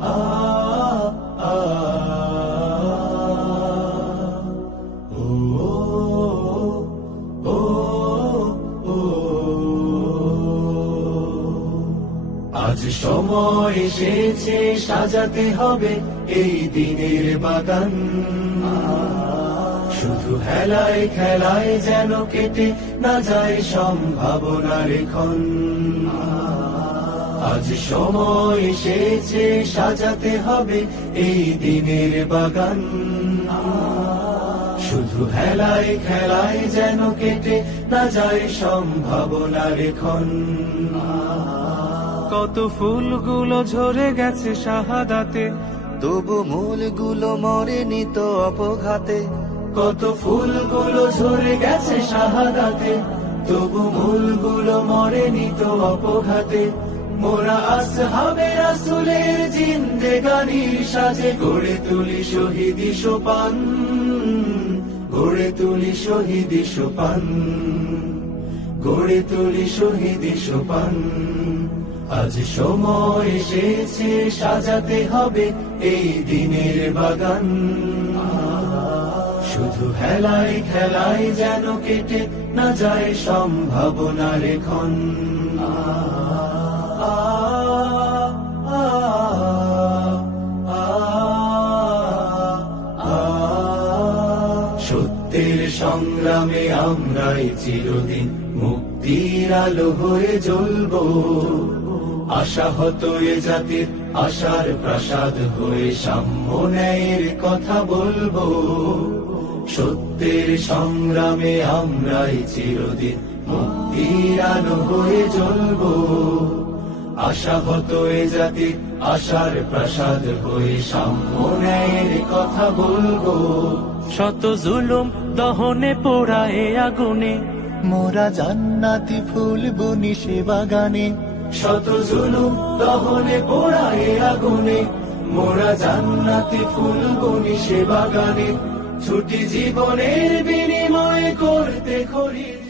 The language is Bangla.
আ আ ও ও ও আজ সময় এসেছে সাজাতে হবে এই দিনের বাগান। শুধু হেলায় খেলায় যেন কেটে না যায় সম্ভাবনার ক্ষণ। আজ সময় এসেছে সাজাতে হবে এই দিনের বাগান। শুধু হেলায় খেলায় যেন কেটে না যায় সম্ভাবনার ক্ষণ। কত ফুলগুলো ঝরে গেছে শাহাদাতে, তবু মূলগুলো মরেনি তো অপঘাতে। কত ফুলগুলো ঝরে গেছে শাহাদাতে, তবু মূলগুলো মরেনি তো অপঘাতে। মোরা আসহাবে রাসূলের জিন্দেগানির সাজে গড়ে তুলি শহীদি সোপান, গড়ে তুলি শহীদি সোপান, গড়ে তুলি শহীদি সোপান। আজ সময় এসেছে সাজাতে হবে এই দিনের বাগান। শুধু হেলায় খেলায় যেন কেটে না যায় সম্ভাবনার ক্ষণ। সত্যের সংগ্রামে আমরাই চিরদিন মুক্তির আলো হয়ে জ্বলবো। আশাহত এ জাতির আশার প্রাসাদ হয়ে সাম্য ন্যায়ের কথা বলবো। সত্যের সংগ্রামে আমরাই চিরদিন মুক্তির আলো হয়ে জ্বলবো। আশাহত এ জাতির আশার প্রাসাদ হয়ে সাম্য ন্যায়ের কথা বলবো। শত জুলুম দহনে পোড়া এ আগুনে, মোরা জান্নাতি ফুল বুনি সে বাগানে। শত জুলুম দহনে পোড়া এ আগুনে, মোরা জান্নাতি ফুল বুনি সে বাগানে। ছুটি জীবনের বিনিময়ে করতে খরিদ।